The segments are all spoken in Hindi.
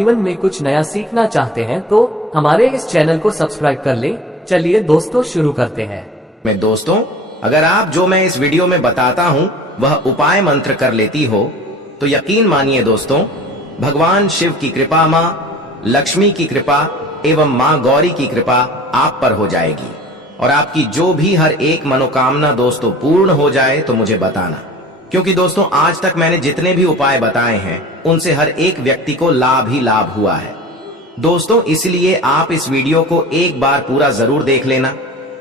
जीवन में कुछ नया सीखना चाहते हैं तो हमारे इस चैनल को सब्सक्राइब कर लें। चलिए दोस्तों शुरू करते हैं। दोस्तों, अगर आप जो मैं इस वीडियो में बताता हूँ वह उपाय मंत्र कर लेती हो तो यकीन मानिए दोस्तों, भगवान शिव की कृपा, माँ लक्ष्मी की कृपा एवं माँ गौरी की कृपा आप पर हो जाएगी और आपकी जो भी हर एक मनोकामना दोस्तों पूर्ण हो जाए तो मुझे बताना, क्योंकि दोस्तों आज तक मैंने जितने भी उपाय बताए हैं उनसे हर एक व्यक्ति को लाभ ही लाभ हुआ है दोस्तों। इसलिए आप इस वीडियो को एक बार पूरा जरूर देख लेना,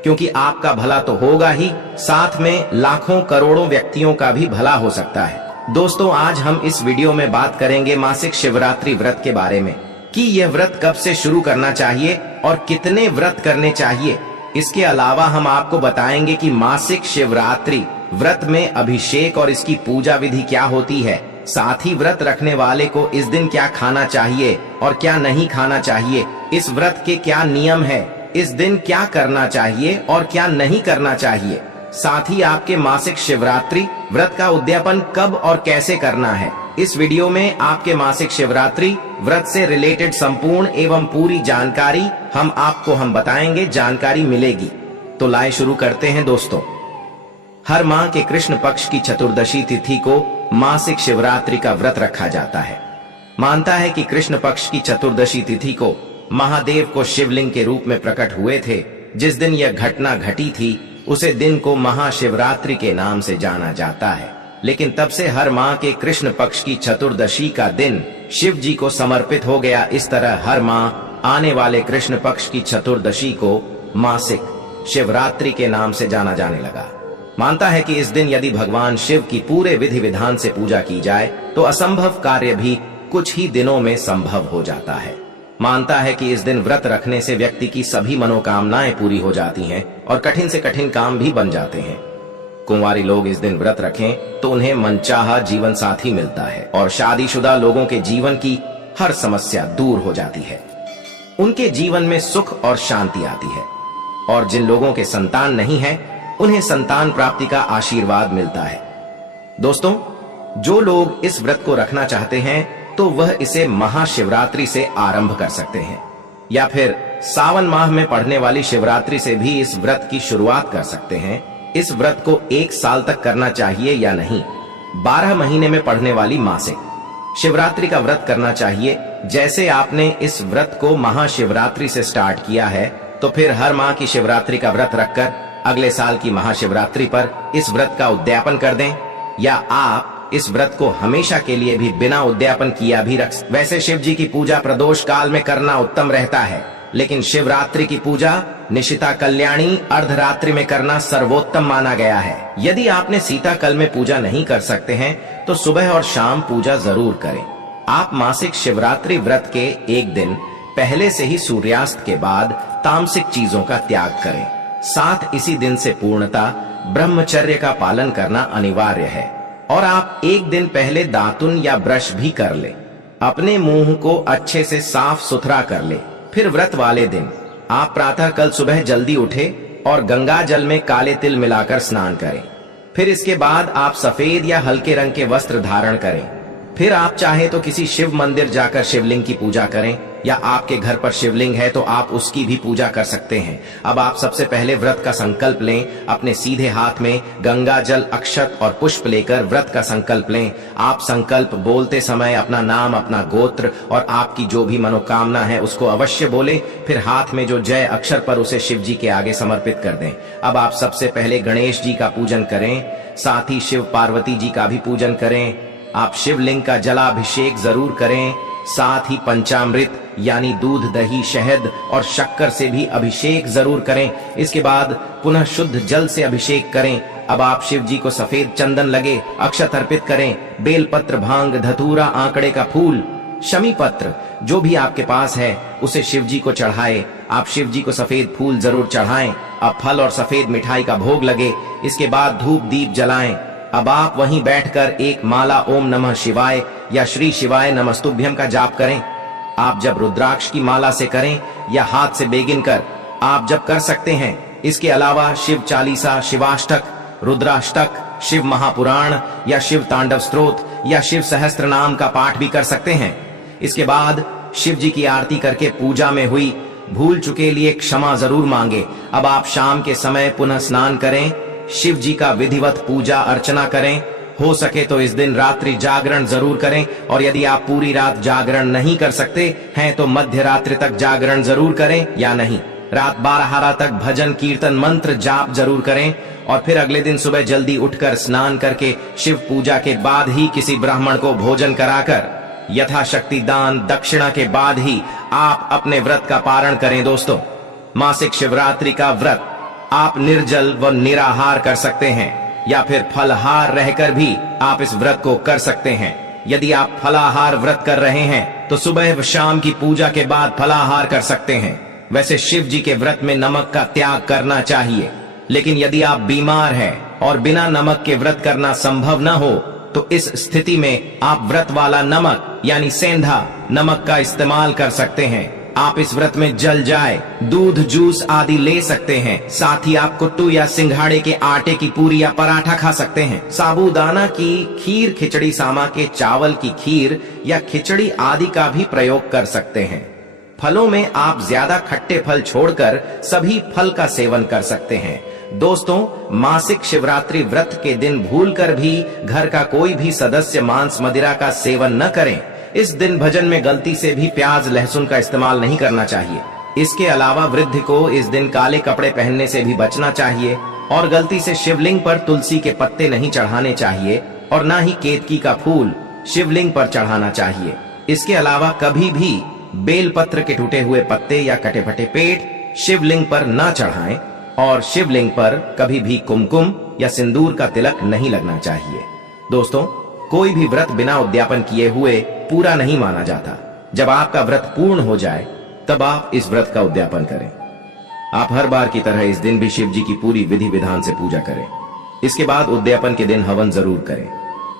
क्योंकि आपका भला तो होगा ही, साथ में लाखों करोड़ों व्यक्तियों का भी भला हो सकता है। दोस्तों आज हम इस वीडियो में बात करेंगे मासिक शिवरात्रि व्रत के बारे में कि यह व्रत कब से शुरू करना चाहिए और कितने व्रत करने चाहिए। इसके अलावा हम आपको बताएंगे कि मासिक शिवरात्रि व्रत में अभिषेक और इसकी पूजा विधि क्या होती है, साथ ही व्रत रखने वाले को इस दिन क्या खाना चाहिए और क्या नहीं खाना चाहिए, इस व्रत के क्या नियम है, इस दिन क्या करना चाहिए और क्या नहीं करना चाहिए, साथ ही आपके मासिक शिवरात्रि व्रत का उद्यापन कब और कैसे करना है। इस वीडियो में आपके मासिक शिवरात्रि व्रत से रिलेटेड संपूर्ण एवं पूरी जानकारी हम बताएंगे, जानकारी मिलेगी। तो लाए शुरू करते हैं दोस्तों। हर माह के कृष्ण पक्ष की चतुर्दशी तिथि को मासिक शिवरात्रि का व्रत रखा जाता है। मानता है कि कृष्ण पक्ष की चतुर्दशी तिथि को महादेव को शिवलिंग के रूप में प्रकट हुए थे। जिस दिन यह घटना घटी थी उसे दिन को महाशिवरात्रि के नाम से जाना जाता है, लेकिन तब से हर माह के कृष्ण पक्ष की चतुर्दशी का दिन शिव जी को समर्पित हो गया। इस तरह हर माह आने वाले कृष्ण पक्ष की चतुर्दशी को मासिक शिवरात्रि के नाम से जाना जाने लगा। मानता है कि इस दिन यदि भगवान शिव की पूरे विधि विधान से पूजा की जाए तो असंभव कार्य भी कुछ ही दिनों में संभव हो जाता है। मानता है कि इस दिन व्रत रखने से व्यक्ति की सभी मनोकामनाएं पूरी हो जाती हैं और कठिन से कठिन काम भी बन जाते हैं। कुंवारी लोग इस दिन व्रत रखें तो उन्हें मनचाहा जीवन साथी मिलता है और शादीशुदा लोगों के जीवन की हर समस्या दूर हो जाती है। उनके जीवन में सुख और शांति आती है और जिन लोगों के संतान नहीं है उन्हें संतान प्राप्ति का आशीर्वाद मिलता है। दोस्तों जो लोग इस व्रत को रखना चाहते हैं तो वह इसे महाशिवरात्रि से आरंभ कर सकते हैं या फिर सावन माह में पड़ने वाली शिवरात्रि से भी इस व्रत की शुरुआत कर सकते हैं। इस व्रत को 1 साल तक करना चाहिए या नहीं, 12 महीने में पड़ने वाली मासिक शिवरात्रि का व्रत करना चाहिए। जैसे आपने इस व्रत को महाशिवरात्रि से स्टार्ट किया है तो फिर हर माह की शिवरात्रि का व्रत रखकर अगले साल की महाशिवरात्रि पर इस व्रत का उद्यापन कर दें, या आप इस व्रत को हमेशा के लिए भी बिना उद्यापन किया भी रख। वैसे शिव जी की पूजा प्रदोष काल में करना उत्तम रहता है, लेकिन शिवरात्रि की पूजा निशिता कल्याणी अर्धरात्रि में करना सर्वोत्तम माना गया है। यदि आपने सीता कल में पूजा नहीं कर सकते हैं तो सुबह और शाम पूजा जरूर करें। आप मासिक शिवरात्रि व्रत के एक दिन पहले से ही सूर्यास्त के बाद तामसिक चीजों का त्याग करें। साथ इसी दिन से पूर्णता ब्रह्मचर्य का पालन करना अनिवार्य है और आप एक दिन पहले दातुन या ब्रश भी कर ले। अपने मुंह को अच्छे से साफ सुथरा कर ले। फिर व्रत वाले दिन आप प्रातः कल सुबह जल्दी उठे और गंगा जल में काले तिल मिलाकर स्नान करें। फिर इसके बाद आप सफेद या हल्के रंग के वस्त्र धारण करें। फिर आप चाहे तो किसी शिव मंदिर जाकर शिवलिंग की पूजा करें, या आपके घर पर शिवलिंग है तो आप उसकी भी पूजा कर सकते हैं। अब आप सबसे पहले व्रत का संकल्प लें। अपने सीधे हाथ में गंगा जल, अक्षत और पुष्प लेकर व्रत का संकल्प लें। आप संकल्प बोलते समय अपना नाम, अपना गोत्र और आपकी जो भी मनोकामना है उसको अवश्य बोले। फिर हाथ में जो जय अक्षर पर उसे शिव जी के आगे समर्पित कर दें। अब आप सबसे पहले गणेश जी का पूजन करें, साथ ही शिव पार्वती जी का भी पूजन करें। आप शिवलिंग का जलाभिषेक जरूर करें, साथ ही पंचामृत यानी दूध, दही, शहद और शक्कर से भी अभिषेक जरूर करें। इसके बाद पुनः शुद्ध जल से अभिषेक करें। अब आप शिव जी को सफेद चंदन लगे अक्षत अर्पित करें। बेलपत्र, भांग, धतूरा, आंकड़े का फूल, शमी पत्र जो भी आपके पास है उसे शिव जी को चढ़ाए। आप शिव जी को सफेद फूल जरूर चढ़ाएं। अब फल और सफेद मिठाई का भोग लगे। इसके बाद धूप दीप जलाएं। अब आप वहीं बैठकर एक माला ओम नमः शिवाय या श्री शिवाय नमस्तुभ्यम का जाप करें। आप जब रुद्राक्ष की माला से करें या हाथ से बेगिन कर आप जब कर सकते हैं। इसके अलावा शिव चालीसा, शिवाष्टक, रुद्राष्टक, शिव महापुराण या शिव तांडव स्तोत्र या शिव सहस्त्र नाम का पाठ भी कर सकते हैं। इसके बाद शिव जी की आरती करके पूजा में हुई भूल चुके लिए क्षमा जरूर मांगे। अब आप शाम के समय पुनः स्नान करें, शिव जी का विधिवत पूजा अर्चना करें। हो सके तो इस दिन रात्रि जागरण जरूर करें, और यदि आप पूरी रात जागरण नहीं कर सकते हैं तो मध्य रात्रि तक जागरण जरूर करें, या नहीं रात 12 तक भजन कीर्तन मंत्र जाप जरूर करें। और फिर अगले दिन सुबह जल्दी उठकर स्नान करके शिव पूजा के बाद ही किसी ब्राह्मण को भोजन कराकर यथाशक्ति दान दक्षिणा के बाद ही आप अपने व्रत का पारण करें। दोस्तों, मासिक शिवरात्रि का व्रत आप निर्जल व निराहार कर सकते हैं, या फिर फलाहार रहकर भी आप इस व्रत को कर सकते हैं। यदि आप फलाहार व्रत कर रहे हैं तो सुबह व शाम की पूजा के बाद फलाहार कर सकते हैं। वैसे शिव जी के व्रत में नमक का त्याग करना चाहिए, लेकिन यदि आप बीमार हैं और बिना नमक के व्रत करना संभव न हो तो इस स्थिति में आप व्रत वाला नमक यानी सेंधा नमक का इस्तेमाल कर सकते हैं। आप इस व्रत में जल जाए, दूध, जूस आदि ले सकते हैं। साथ ही आप कुट्टू या सिंघाड़े के आटे की पूरी या पराठा खा सकते हैं। साबूदाना की खीर, खिचड़ी, सामा के चावल की खीर या खिचड़ी आदि का भी प्रयोग कर सकते हैं। फलों में आप ज्यादा खट्टे फल छोड़कर सभी फल का सेवन कर सकते हैं। दोस्तों, मासिक शिवरात्रि व्रत के दिन भूलकर भी घर का कोई भी सदस्य मांस मदिरा का सेवन न करें। इस दिन भजन में गलती से भी प्याज लहसुन का इस्तेमाल नहीं करना चाहिए। इसके अलावा वृद्ध को इस दिन काले कपड़े पहनने से भी बचना चाहिए, और गलती से शिवलिंग पर तुलसी के पत्ते नहीं चढ़ाने चाहिए, और न ही केतकी का फूल शिवलिंग पर चढ़ाना चाहिए। इसके अलावा कभी भी बेलपत्र के टूटे हुए पत्ते या कटे फटे पेट शिवलिंग पर न चढ़ाएं, और शिवलिंग पर कभी भी कुमकुम या सिंदूर का तिलक नहीं लगना चाहिए। दोस्तों, कोई भी व्रत बिना उद्यापन किए हुए पूरा नहीं माना जाता। जब आपका व्रत पूर्ण हो जाए तब आप इस व्रत का उद्यापन करें। आप हर बार की तरह इस दिन भी शिव जी की पूरी विधि विधान से पूजा करें। इसके बाद उद्यापन के दिन हवन जरूर करें।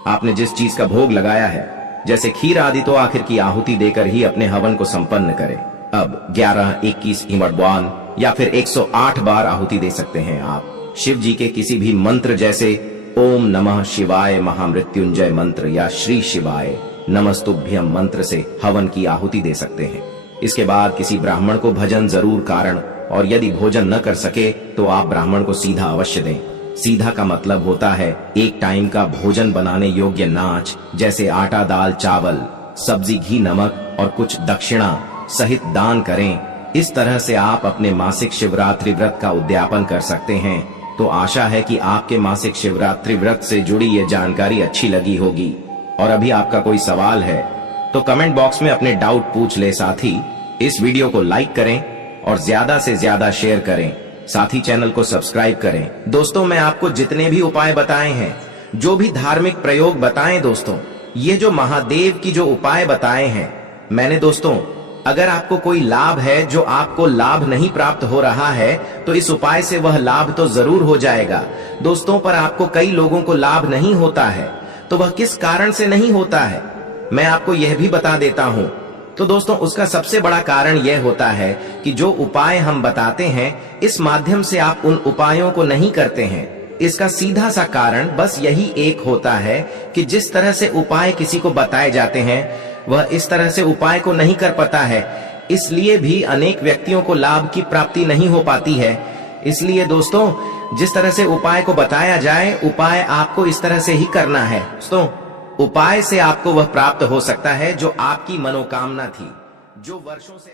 आपने जिस चीज का भोग लगाया है, जैसे खीर आदि, तो आखिर की आहुति देकर ही अपने हवन को संपन्न करें। अब 11, 21 इमड़वान या फिर 108 बार आहुति दे सकते हैं आप। शिव जी के किसी भी मंत्र जैसे ओम नमः शिवाय महामृत्युंजय मंत्र या श्री शिवाय नमस्तुभ्यम मंत्र से हवन की आहुति दे सकते हैं। इसके बाद किसी ब्राह्मण को भजन जरूर कारण, और यदि भोजन न कर सके तो आप ब्राह्मण को सीधा अवश्य दें। सीधा का मतलब होता है एक टाइम का भोजन बनाने योग्य नाच, जैसे आटा, दाल, चावल, सब्जी, घी, नमक और कुछ दक्षिणा सहित दान करें। इस तरह से आप अपने मासिक शिवरात्रि व्रत का उद्यापन कर सकते हैं। तो आशा है कि आपके मासिक शिवरात्रि व्रत से जुड़ी ये जानकारी अच्छी लगी होगी। और अभी आपका कोई सवाल है तो कमेंट बॉक्स में अपने डाउट पूछ ले। साथ ही इस वीडियो को लाइक करें और ज्यादा से ज्यादा शेयर करें। साथ ही चैनल को सब्सक्राइब करें। दोस्तों, मैं आपको जितने भी उपाय बताए हैं, जो भी धार्मिक प्रयोग बताएं दोस्तों, ये जो महादेव की जो उपाय बताए हैं मैंने, दोस्तों अगर आपको कोई लाभ है, जो आपको लाभ नहीं प्राप्त हो रहा है, तो इस उपाय से वह लाभ तो जरूर हो जाएगा दोस्तों। पर आपको कई लोगों को लाभ नहीं होता है, तो वह किस कारण से नहीं होता है मैं आपको यह भी बता देता हूं। तो दोस्तों, उसका सबसे बड़ा कारण यह होता है कि जो उपाय हम बताते हैं, इस माध्यम से आप उन उपायों को नहीं करते हैं। इसका सीधा सा कारण बस यही एक होता है कि जिस तरह से उपाय किसी को बताए जाते हैं, वह इस तरह से उपाय को नहीं कर पाता है। इसलिए भी अनेक व्यक्तियों को लाभ की प्राप्ति नहीं हो पाती है। इसलिए दोस्तों, जिस तरह से उपाय को बताया जाए, उपाय आपको इस तरह से ही करना है। दोस्तों, उपाय से आपको वह प्राप्त हो सकता है जो आपकी मनोकामना थी, जो वर्षों से